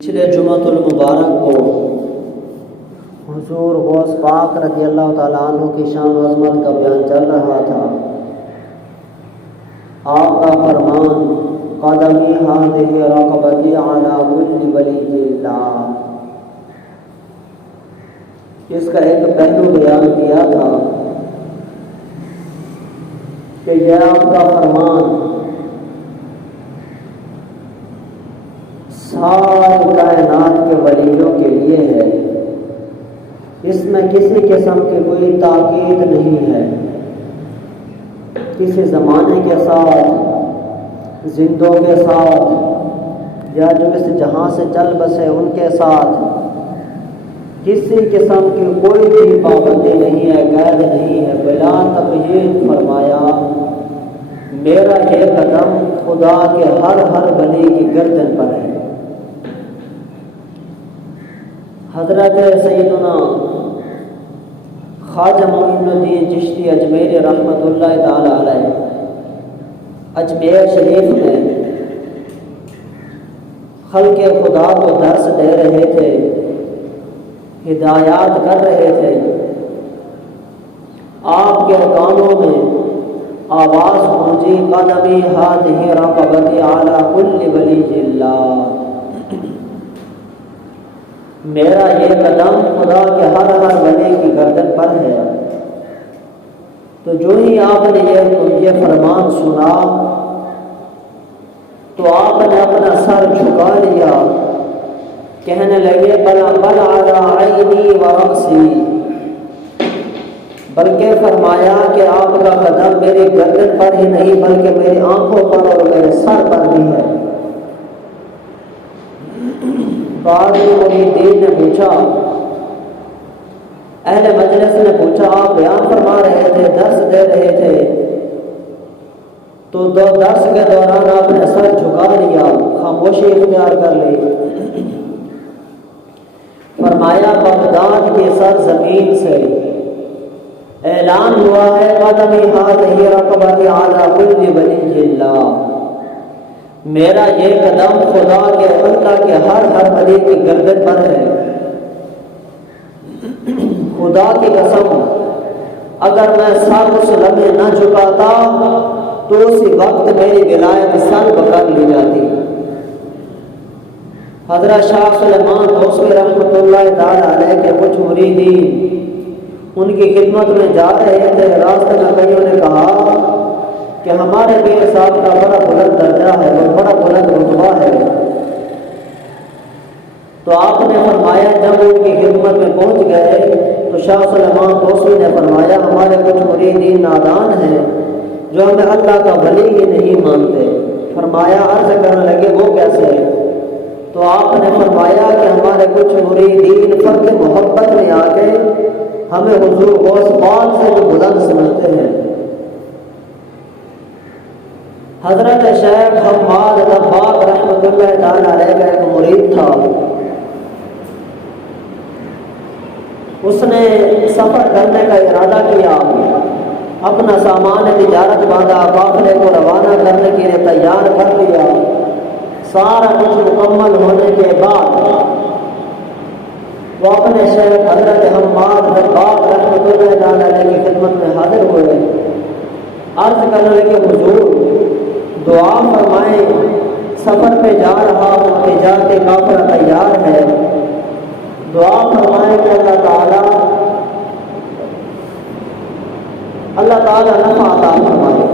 پچھلے جمعۃ المبارک کو حضور غوث پاک رضی اللہ تعالیٰ عنہ کی شان و عظمت کا بیان چل رہا تھا۔ آپ کا فرمان قدمی ہاتھ رقبتی علی کل ولی اللہ، اس کا ایک پہلو بیان کیا تھا کہ یہ آپ کا فرمان ساری کائنات کے ولیوں کے لیے ہے، اس میں کسی قسم کی کوئی تاکید نہیں ہے، کسی زمانے کے ساتھ، زندوں کے ساتھ یا جو اس جہاں سے چل بسے ان کے ساتھ کسی قسم کی کوئی بھی پابندی نہیں ہے، قید نہیں ہے، بلا تقیید فرمایا میرا یہ قدم خدا کے ہر ولی کی گردن پر ہے۔ حضرت سیدنا خواجہ معین الدین چشتی اجمیری رحمۃ اللہ تعالی علیہ اجمیر شریف میں خلق خدا کو درس دے رہے تھے، ہدایات کر رہے تھے۔ آپ کے کانوں میں آواز پہنچی قدمی ہاتھ رقبتی اعلی کل ولی اللہ، میرا یہ قدم خدا کے ہر ولی کی گردن پر ہے۔ تو جو ہی آپ نے یہ فرمان سنا تو آپ نے اپنا سر جھکا لیا، کہنے لگے بل علی عینی و رأسی، بلکہ فرمایا کہ آپ کا قدم میری گردن پر ہی نہیں بلکہ میری آنکھوں پر اور میرے سر پر بھی ہے۔ بعض مریدین نے پوچھا، اہل مجلس نے پوچھا، آپ بیان فرما رہے تھے، درس دے رہے تھے، تو درس کے دوران آپ نے سر جھکا لیا، خاموشی اختیار کر لی۔ فرمایا بغداد کی سرزمین سے اعلان ہوا ہے قدمی ہاتھ رقبتی اعلی کل ولی اللہ، میرا یہ قدم خدا کے اللہ کے ہر ولی کی گردن پر ہے۔ خدا کی قسم اگر میں سر اس لمحے نہ جھکاتا تو اسی وقت میری ولایت سلب کر لی جاتی۔ حضرت شاہ سلیمان توسوی رحمۃ اللہ تعالی علیہ کے کچھ مریدین ان کی خدمت میں جا رہے تھے، راستے میں کئیوں نے کہا کہ ہمارے پیر صاحب کا بڑا بلند درجہ ہے اور بڑا بلند رتبہ ہے۔ تو آپ نے فرمایا جب ان کی خدمت میں پہنچ گئے تو شاہ سلیمان توسوی نے فرمایا ہمارے کچھ مریدین نادان ہیں جو ہمیں اللہ کا ولی ہی نہیں مانتے۔ فرمایا عرض کرنے لگے وہ کیسے؟ تو آپ نے فرمایا کہ ہمارے کچھ مریدین فرق محبت میں آ کے ہمیں حضور غوث پاک سے بھی بلند سمجھتے ہیں۔ حضرت شیخ حماد دباغ رحمۃ اللہ تعالی علیہ کا ایک مرید تھا، اس نے سفر کرنے کا ارادہ کیا، اپنا سامان تجارت باندھا، قافلے کو روانہ کرنے کے لیے تیار کر لیا۔ سارا کچھ مکمل ہونے کے بعد وہ اپنے شیخ حضرت حماد دباغ رحمۃ اللہ تعالی علیہ کی خدمت میں حاضر ہوئے، عرض کرنے لگے حضور دعا فرمائیں، سفر پہ جا رہا ہوں، تجارت کافر تیار ہے، دعا فرمائیں کہ اللہ تعالیٰ نفع عطا فرمائے،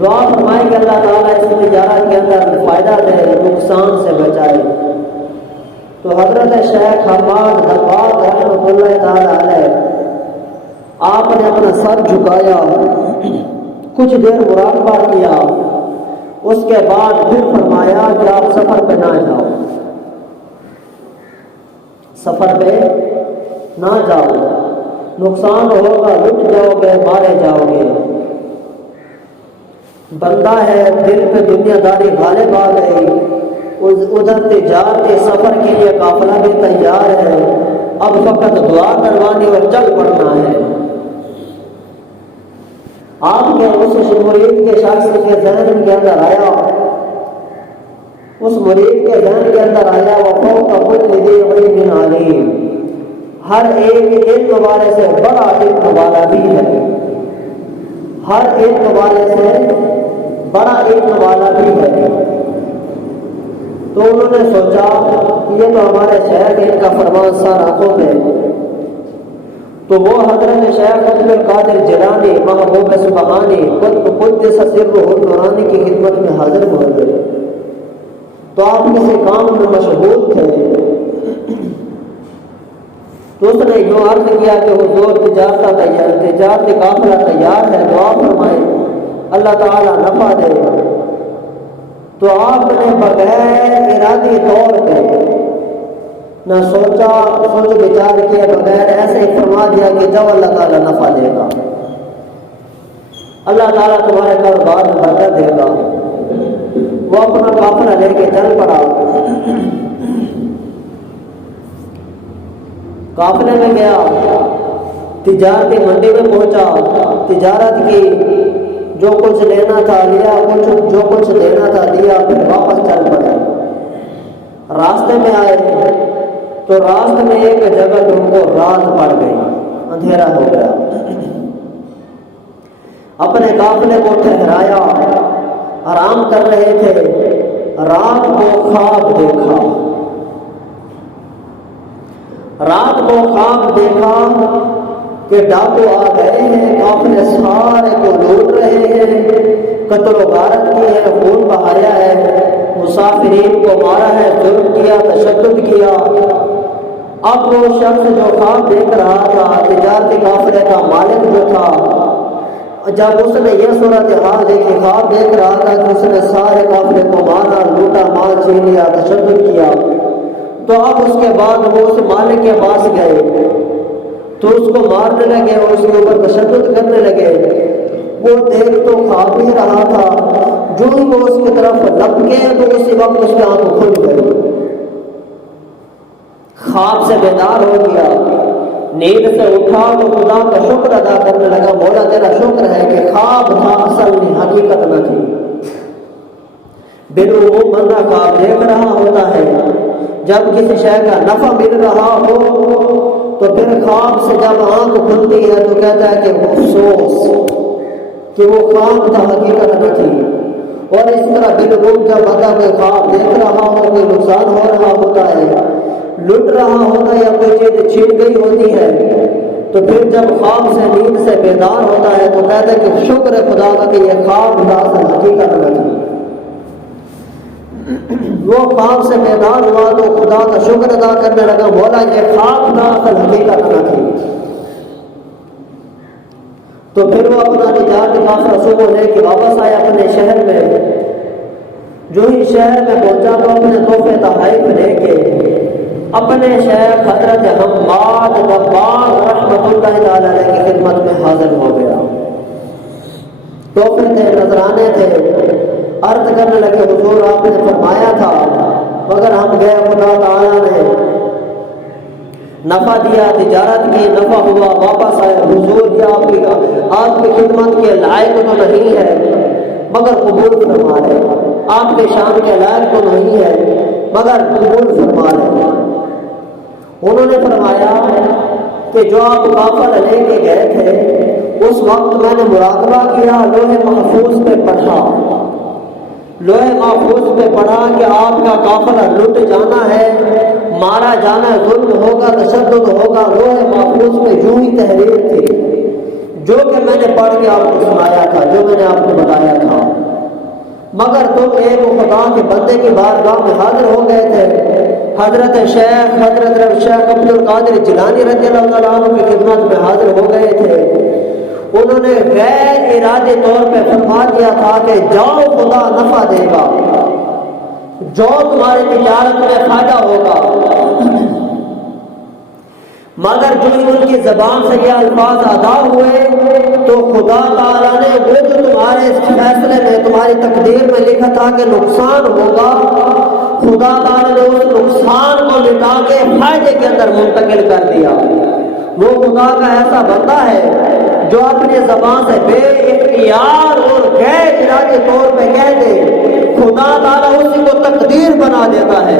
دعا فرمائیں کہ اللہ تعالیٰ اس تجارت کے اندر فائدہ دے، نقصان سے بچائے۔ تو حضرت شیخ حماد دباغ رحمۃ اللہ تعالی علیہ آپ نے اپنا سر جھکایا، کچھ دیر مراقبہ کیا، اس کے بعد پھر فرمایا کہ آپ سفر پہ نہ جاؤ، سفر پہ نہ جاؤ، نقصان ہوگا، لٹ جاؤ گے، مارے جاؤ گے۔ بندہ ہے دل پہ دنیا داری غالب آ گئی، ادھر تجارتی سفر کے لیے قافلہ بھی تیار ہے، اب فقط دعا کروانی اور چل پڑنا ہے۔ آپ کے اس مرید کے شخص کے ذہن کے اندر آیا اس مرید کے ذہن کے اندر آیا وفوق کل ذی علم علیم، ہر ایک علم والے سے بڑا علم والا بھی ہے، ہر علم والے سے بڑا علم والا بھی ہے۔ تو انہوں نے سوچا کہ یہ تو ہمارے شیخ ان کا فرمان سر آنکھوں میں، تو وہ حضرت شیخ عبد القادر جیلانی محبوب سبحانی قدس سرہ النورانی کی خدمت میں حاضر ہو گئے۔ تو آپ کسی کام میں مشغول تھے، تو اس نے یوں عرض کیا کہ حضور تجارت قافلہ تیار ہے، دعا فرمائے اللہ تعالیٰ نفع دے۔ تو آپ نے بغیر ارادی طور پہ نہ سوچ بچار کیا، بغیر ایسے ہی فرما دیا کہ جب اللہ تعالیٰ نفع دے گا، اللہ تعالیٰ تمہارے کاروبار میں برکت دے گا۔ وہ اپنا قافلہ لے کے چل پڑا، قافلے میں گیا، تجارتی منڈی میں پہنچا، تجارت کی، جو کچھ لینا تھا لیا، جو کچھ دینا تھا دیا، پھر واپس چل پڑے۔ راستے میں آئے تو راستے میں ایک جگہ ان کو رات پڑ گئی، اندھیرا ہو گیا۔ اپنے قافلے کو ٹھہرایا، آرام کر رہے تھے، رات کو خواب دیکھا، رات کو خواب دیکھا کہ ڈاکو آ گئے ہیں، قافلے سارے کو لوٹ رہے ہیں، قتل و غارت کی ہے، خون بہایا ہے، مسافرین کو مارا ہے، ظلم کیا، تشدد کیا۔ اب وہ شخص جو خواب دیکھ رہا تھا، تجارتی قافلے کا مالک جو تھا، جب اس نے یہ صورتحال دیکھی، خواب دیکھ رہا تھا کہ اس نے سارے قافلے کو مارا، لوٹا، مال چھین لیا، تشدد کیا، تو اب اس کے بعد وہ اس مالک کے پاس گئے تو اس کو مارنے لگے اور اس کے اوپر تشدد کرنے لگے۔ وہ دیکھ تو خواب ہی رہا تھا، جو ہی وہ اس کی طرف لپکے تو اسی وقت اس کی آنکھ کھل گئی، خواب سے بیدار ہو گیا، نیند سے اٹھا تو خدا کا شکر ادا کرنے لگا، مولا تیرا شکر ہے کہ خواب تھا، اصل میں حقیقت نہ تھی۔ بالعموم بندہ خواب دیکھ رہا ہوتا ہے، جب کسی شے کا نفع مل رہا ہو تو پھر خواب سے جب آنکھ کھلتی ہے تو کہتا ہے کہ افسوس کہ وہ خواب تھا، حقیقت نہ تھی۔ اور اس طرح بالعموم جب بندہ کوئی خواب دیکھ رہا ہو، کوئی نقصان ہو رہا ہوتا ہے، لٹ رہا ہوتا ہے یا کوئی چیز چھین گئی ہوتی ہے، تو پھر جب خواب سے نیند سے بیدار ہوتا ہے تو کہتا ہے کہ شکر ہے خدا کا کہ یہ خواب تھا، اصل حقیقت نہ تھی۔ وہ خواب سے بیدار ہوا تو خدا کا شکر ادا کرنے لگا، مولا یہ خواب تھا، اصل حقیقت نہ تھی۔ تو پھر وہ اپنا تجارت قافلہ صبح لے کے واپس آیا اپنے شہر میں۔ جو ہی شہر میں پہنچا تو اپنے تحفے تحائف لے کے اپنے شیخ حضرت حماد دباغ رحمۃ اللہ تعالی علیہ کی خدمت میں حاضر ہو گیا۔ تحفے تھے، نذرانے تھے، عرض کرنے لگے حضور آپ نے فرمایا تھا، مگر ہم گئے، خدا تعالیٰ نے نفع دیا، تجارت کی، نفع ہوا، واپس آئے، حضور یہ آپ کی خدمت کے لائق تو نہیں ہے مگر قبول فرما لے، آپ کے شان کے لائق تو نہیں ہے مگر قبول فرما لے۔ انہوں نے فرمایا کہ جو آپ قافلہ لے کے گئے تھے اس وقت میں نے مراقبہ کیا، لوح محفوظ پہ پڑھا، لوح محفوظ پہ پڑھا کہ آپ کا قافلہ لٹ جانا ہے، مارا جانا ہے، ظلم ہوگا، تشدد ہوگا۔ لوح محفوظ پہ یوں ہی تحریر تھی جو کہ میں نے پڑھ کے آپ کو سنایا تھا، جو میں نے آپ کو بتایا تھا، مگر تم ایک خدا کے بندے کی بارگاہ میں حاضر ہو گئے تھے۔ حضرت شیخ عبد القادر جیلانی رضی اللہ تعالیٰ عنہ کی خدمت میں حاضر ہو گئے تھے۔ انہوں نے غیر ارادی طور پہ فرما دیا تھا کہ جاؤ خدا نفع دے گا، جو تمہاری تجارت میں فائدہ ہوگا، مگر جو ہی ان کی زبان سے یہ الفاظ ادا ہوئے تو خدا تعالیٰ نے وہ جو تمہارے اس فیصلے میں، تمہاری تقدیر میں لکھا تھا کہ نقصان ہوگا، خدا تعالیٰ نے اس نقصان کو مٹا کے فائدے کے اندر منتقل کر دیا۔ وہ خدا کا ایسا بندہ ہے جو اپنی زبان سے بے اختیار اور غیر ارادی طور پہ کہہ دے، خدا تعالیٰ اسی کو تقدیر تقدیر بنا دیتا ہے،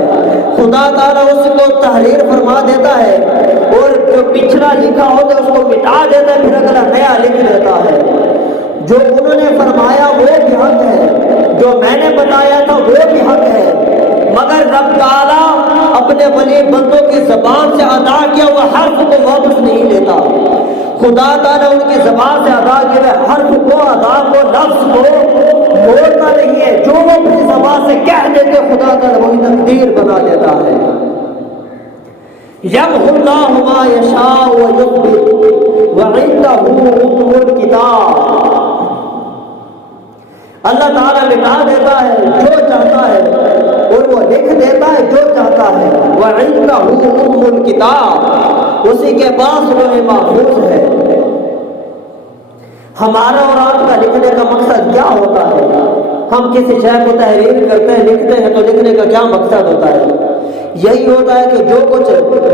خدا تعالیٰ اس کو تحریر فرما دیتا ہے، اور جو پچھلا لکھا ہوتا ہے اس کو مٹا دیتا ہے، پھر اگلا نیا لکھ دیتا ہے۔ جو انہوں نے فرمایا وہ بھی حق ہے، جو میں نے بتایا تھا وہ بھی حق ہے، مگر رب تعالیٰ اپنے ولی بندوں کی زبان سے ادا کیا ہوا حرف کو واپس نہیں لیتا۔ خدا تعالیٰ ان کی زبان سے ادا کیا ہوئے حرف کو، ادا کو، لفظ کو موڑتا نہیں ہے، جو وہ اپنی زبان سے کہہ دیتے خدا تعالیٰ وہی تقدیر بنا دیتا ہے۔ یمحو اللہ ما یشاء ویثبت وعندہ ام الکتاب۔ اللہ تعالیٰ مٹا دیتا ہے جو چاہتا ہے، اور وہ لکھ دیتا ہے جو چاہتا ہے۔ وعندہ ام الکتاب، اسی کے پاس لوح محفوظ ہے۔ ہمارا اور آپ کا لکھنے کا مقصد کیا ہوتا ہے؟ ہم کسی شے کو تحریر کرتے ہیں، لکھتے ہیں، تو لکھنے کا کیا مقصد ہوتا ہے؟ یہی ہوتا ہے کہ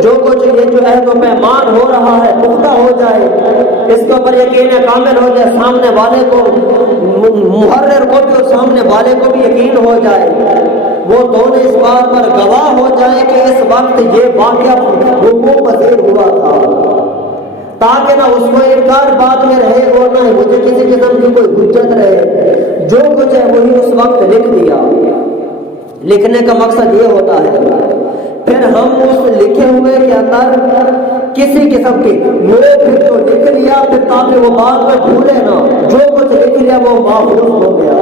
جو کچھ یہ جو عہد و پیمان ہو رہا ہے پختہ ہو جائے، اس کے اوپر یقین کامل ہو جائے، سامنے والے کو، محرر کو بھی اور سامنے والے کو بھی یقین ہو جائے، وہ دونوں اس بات پر گواہ ہو جائے کہ اس وقت یہ واقعہ وقوع پذیر ہوا تھا، تاکہ نہ اس کو انکار بعد میں رہے اور نہ مجھے کسی قسم کی کوئی حجت رہے۔ جو کچھ ہے وہی اس وقت لکھ دیا۔ لکھنے کا مقصد یہ ہوتا ہے، پھر ہم اس لکھے ہوئے کے اندر کسی قسم کی پھر جو لکھ لیا، پھر تاکہ وہ بات میں بھولے نہ، جو کچھ لکھ لیا وہ محفوظ ہو گیا۔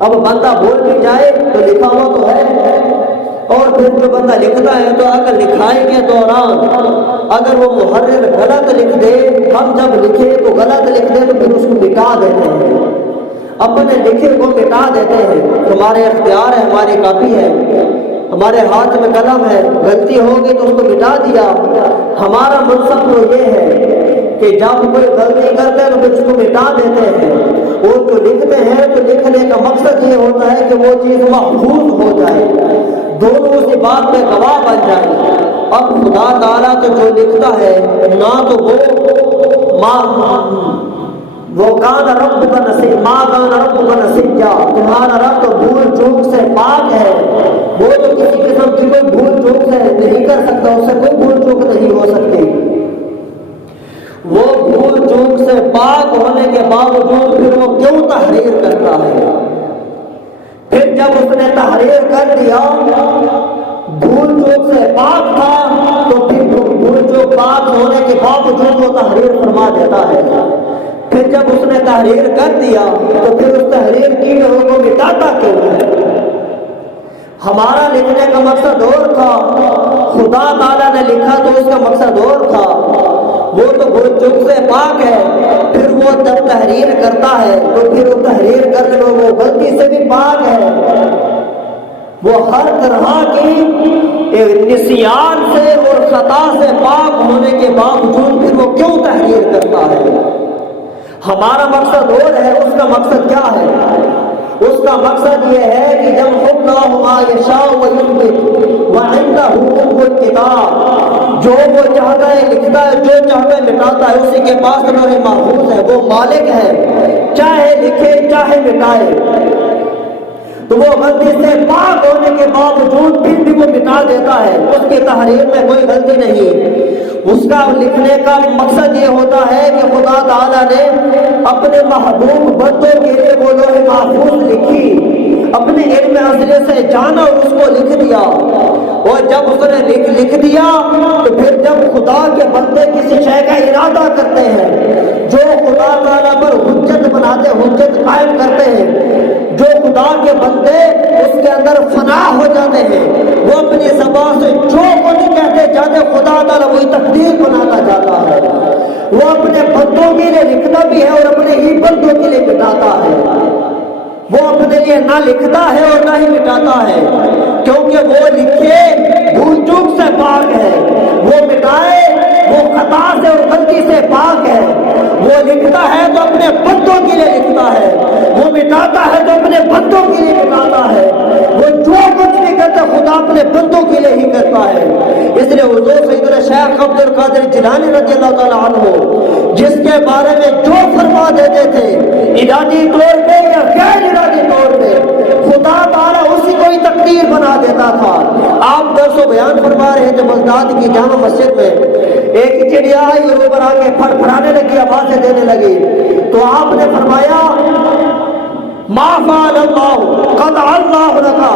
اب بندہ بھول بھی جائے تو لکھا ہوا تو ہے، اور پھر جو بندہ لکھتا ہے تو اگر لکھائی کے دوران اگر وہ محرر غلط لکھ دے، ہم جب لکھے تو غلط لکھ دے تو پھر اس کو مٹا دیتے ہیں، اپنے لکھے کو مٹا دیتے ہیں۔ ہمارے اختیار ہے، ہماری کاپی ہے، ہمارے ہاتھ میں قلم ہے، غلطی ہوگی تو اس کو مٹا دیا۔ ہمارا منصب تو یہ ہے کہ جب کوئی غلطی کرتے ہیں تو پھر اس کو مٹا دیتے ہیں، اور جو لکھتے ہیں تو لکھنے کا مقصد یہ ہوتا ہے کہ وہ چیز محفوظ ہو جائے، دونوں اسی بات پہ گواہ بن جائیں۔ اب خدا تعالیٰ تو جو لکھتا ہے نہ تو وہ کان رب کا نصیب، ماں کان رب کا نصیبہ، تمہارا رب تو بھول چوک سے پاک ہے، وہ تو کسی قسم کی کوئی بھول چوک سے نہیں کر سکتا، اس سے کوئی بھول چوک نہیں ہو سکتی۔ وہ بھول چوک سے پاک ہونے کے باوجود پھر وہ کیوں تحریر کرتا ہے؟ پھر جب اس نے تحریر کر دیا، بھول چوک سے پاک تھا، تو پھر بھول چوک پاک ہونے کے باوجود وہ تحریر فرما دیتا ہے۔ پھر جب اس نے تحریر کر دیا تو پھر اس تحریر کی لوگوں کو مٹاتا کیوں ہے؟ ہمارا لکھنے کا مقصد اور تھا، خدا تعالیٰ نے لکھا تو اس کا مقصد اور تھا، وہ تو بھول چوک سے پاک ہے۔ پھر وہ جب تحریر کرتا ہے تو پھر وہ تحریر کرنے میں وہ غلطی سے بھی پاک ہے، وہ ہر طرح کی نسیان سے اور خطا سے پاک ہونے کے باوجود پھر وہ کیوں تحریر کرتا ہے؟ ہمارا مقصد اور ہے، اس کا مقصد کیا ہے؟ اس کا مقصد یہ ہے کہ جب اللہ ما یشاء ویثبت وعندہ ام الکتاب، جو وہ چاہتا ہے لکھتا ہے، جو چاہتا ہے مٹاتا ہے، اسی کے پاس لوح محفوظ ہے، وہ مالک ہے، چاہے لکھے چاہے مٹائے۔ تو وہ غلطی سے پاک ہونے کے باوجود پھر بھی وہ مٹا دیتا ہے، اس کی تحریر میں کوئی غلطی نہیں۔ اس کا لکھنے کا مقصد یہ ہوتا ہے کہ خدا تعالیٰ نے اپنے محبوب بندوں کے لیے وہ لوح محفوظ لکھی، اپنے علم ازلی سے جانا اور اس کو لکھ دیا، اور جب اس نے لکھ دیا تو پھر جب خدا کے بندے کسی شے کا ارادہ کرتے ہیں، جو خدا تعالیٰ پر حجت بناتے، حجت قائم کرتے ہیں، جو خدا کے بندے اس کے اندر فنا ہو جاتے ہیں، وہ اپنی زبان سے جو کچھ کہتے جاتے خدا تعالیٰ وہی تقدیر بناتا جاتا ہے۔ وہ اپنے بندوں کے لیے لکھتا بھی ہے اور اپنے ہی بندوں کے لیے مٹاتا ہے۔ وہ اپنے لیے نہ لکھتا ہے اور نہ ہی مٹاتا ہے، کیونکہ وہ لکھے بھول چوک سے پاک ہے، وہ مٹائے وہ خطا سے اور غلطی سے پاک ہے۔ وہ لکھتا ہے تو اپنے بندوں کے لیے لکھتا ہے، وہ مٹاتا ہے تو اپنے بندوں کے لیے مٹاتا ہے۔ وہ جو کچھ بھی کرتا خدا اپنے بندوں کے لیے ہی کرتا ہے۔ اس لیے حضور سیدنا شیخ عبد القادر جیلانی رضی اللہ تعالیٰ عنہ جس کے بارے میں جو فرما دیتے تھے ارادی طور پہ یا غیر ارادی طور پہ، خدا تعالیٰ اسی کو بیان فرما رہے تھے بغداد کی جامع مسجد میں، ایک چڑیا آئی اور اوپر آ کے پھڑ پھڑانے لگی، آوازیں دینے لگی، تو آپ نے فرمایا ما فعل اللہ قد اللہ لکا،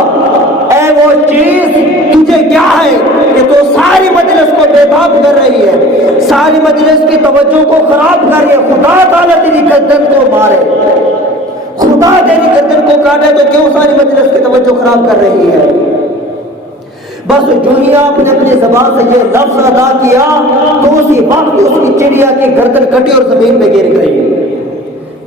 اے وہ چیز تجھے کیا ہے کہ تو ساری مجلس کو بےتاب کر رہی ہے، ساری مجلس کی توجہ کو خراب کر رہی ہے، خدا تعالیٰ تیری گردن کو مارے، خدا تیری گردن کو کاٹے تو کیوں ساری مجلس کی توجہ خراب کر رہی ہے؟ بس جو ہی آپ نے اپنی زبان سے یہ لفظ ادا کیا تو اسی وقت اس کی چڑیا کی گردن کٹی اور زمین پہ گر گئی۔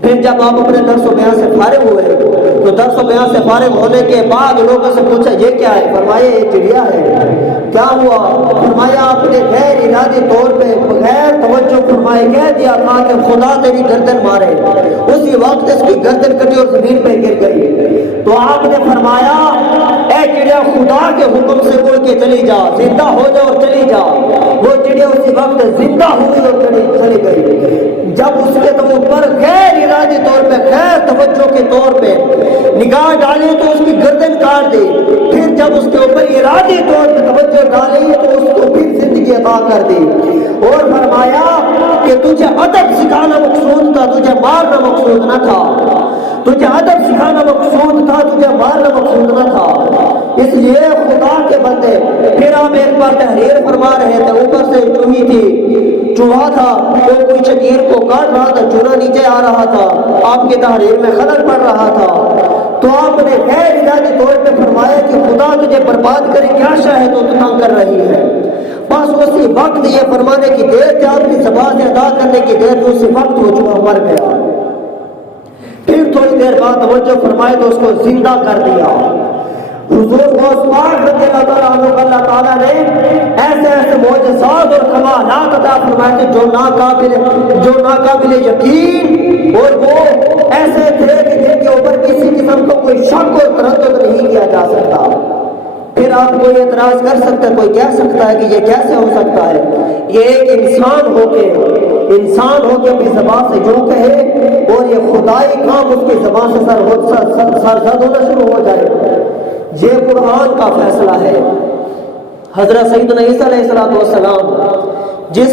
پھر جب آپ اپنے درس و بیان سے فارغ ہوئے تو درس و بیان سے فارغ ہونے کے بعد لوگوں سے پوچھا یہ کیا ہے؟ فرمایا یہ چڑیا ہے۔ کیا ہوا؟ فرمایا آپ نے غیر ارادی طور پہ بغیر توجہ فرمائے کہہ دیا تھا کہ خدا تیری گردن مارے، اسی وقت اس کی گردن کٹی اور زمین پہ گر گئی۔ تو آپ نے فرمایا اے چڑیا خدا کے حکم سے اڑ کے چلی جا، زندہ ہو جا اور چلی جا۔ وہ چڑیا اسی وقت زندہ ہوئی اور چلی گئی۔ جب اس کے تو اوپر غیر ارادی طور پہ غیر توجہ کے طور پہ نگاہ ڈالی تو اس کی گردن کاٹ دی، پھر جب اس کے اوپر ارادی طور پہ توجہ ڈالی تو اس کو پھر زندگی عطا کر دی، اور فرمایا کہ تجھے ادب سکھانا مقصود تھا، تجھے مارنا مقصود نہ تھا، تجھے ادب سکھانا مقصود تھا، تجھے مارنا مقصود نہ تھا۔ اس لیے خدا کے بندے، پھر آپ ایک بار تحریر فرما رہے تھے، اوپر سے چوہی تھی، چوہا تھا، وہ کوئی شکیر کو کاٹ رہا تھا، چوہا نیچے آ رہا تھا، آپ کی تحریر میں خلل پڑ رہا تھا، تو آپ نے غیر ارادی طور پہ فرمایا کہ خدا تجھے برباد کرے، کیا شاہد تو تنگ کر رہی ہے۔ بس اسی وقت یہ فرمانے کی دیر تھی، آپ کی زبان سے ادا کرنے کی دیر تھی، اسی وقت وہ چوہا مر گیا۔ پھر تھوڑی دیر بعد توجہ فرمائے تو اس کو زندہ کر دیا۔ حضور غوث پاک رضی اللہ تعالیٰ عنہ کو اللہ تعالیٰ نے ایسے ایسے معجزات اور کمالات عطا فرمائے تھے جو ناقابل یقین، اور وہ ایسے تھے کہ جن کے اوپر کسی قسم کو کوئی شک اور تردد نہیں کیا جا سکتا۔ پھر آپ کوئی اعتراض کر سکتا ہے، کوئی کہہ سکتا ہے کہ یہ کیسے ہو سکتا ہے؟ یہ ایک انسان ہو کے اپنی زبان سے جو کہے اور یہ خدائی کام اس کی زبان سے سرزد ہونا شروع ہو جائے، یہ قرآن کا فیصلہ ہے۔ حضرت سیدنا عیسیٰ علیہ السلام جس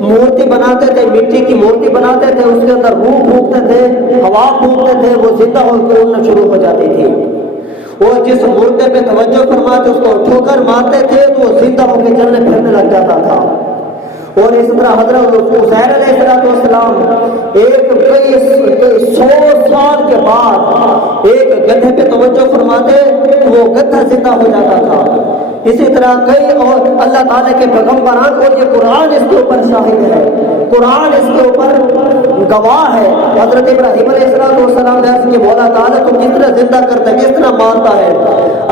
مورتی بناتے تھے، مٹی کی مورتی بناتے تھے، اس کے اندر روح پھونکتے تھے، ہوا پھونکتے تھے، وہ زندہ ہو کے اڑنا شروع ہو جاتی تھی۔ اور جس مردے پہ توجہ فرماتے اس کو ٹھوکر مارتے تھے تو وہ زندہ ہو کے چلنے پھرنے لگ جاتا تھا۔ اور اس طرح حضرت عزیر علیہ السلام کئی 100 سال کے بعد ایک گدھے پہ توجہ فرماتے تو وہ گدھا زندہ ہو جاتا تھا۔ اسی طرح کئی اور اللہ تعالیٰ کے پیغمبران، اور یہ قرآن اس کے اوپر شاہد ہے، قرآن اس کے اوپر گواہ ہے۔ حضرت ابراہیم علیہ السلام نے عرض کیا مولا تعالیٰ تم کس طرح زندہ کرتا ہے، کس طرح مارتا ہے؟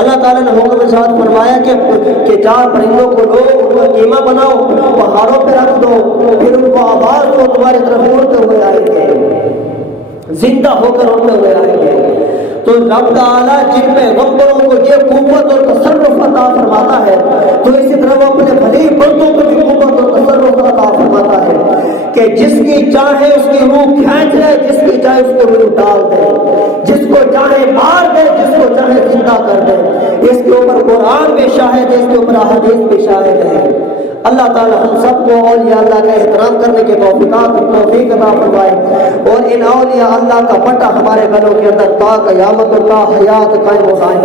اللہ تعالیٰ نے حکم ارشاد فرمایا کہ 4 پرندوں کو لو، ان کا قیمہ بناؤ، پہاڑوں پہ رکھ دو، پھر ان کو آواز دو، تمہاری طرف اڑتے ہوئے آئیں گے، زندہ ہو کر اڑتے ہوئے آئیں گے۔ تو رب تعالیٰ جن پیغمبروں کو یہ قوت اور تصرف عطا فرماتا ہے تو اسی طرح وہ اپنے بھلی بندوں کو بھی قوت اور تصرف عطا فرماتا ہے کہ جس کی چاہے اس کی روح کھینچ لے، جس کی چاہے اس کو روح ڈال دے، جس کو چاہے مار دے، جس کو چاہے زندہ کر دے۔ اس کے اوپر قرآن بھی شاہد ہے، اس کے اوپر احادیث بھی شاہد ہے۔ اللہ تعالیٰ ہم سب کو اولیاء اللہ کا احترام کرنے کے توفیق عطا فرمائے، اور ان اولیاء اللہ کا پٹا ہمارے گلوں کے اندر تا قیامت و تا حیات قائم و قائم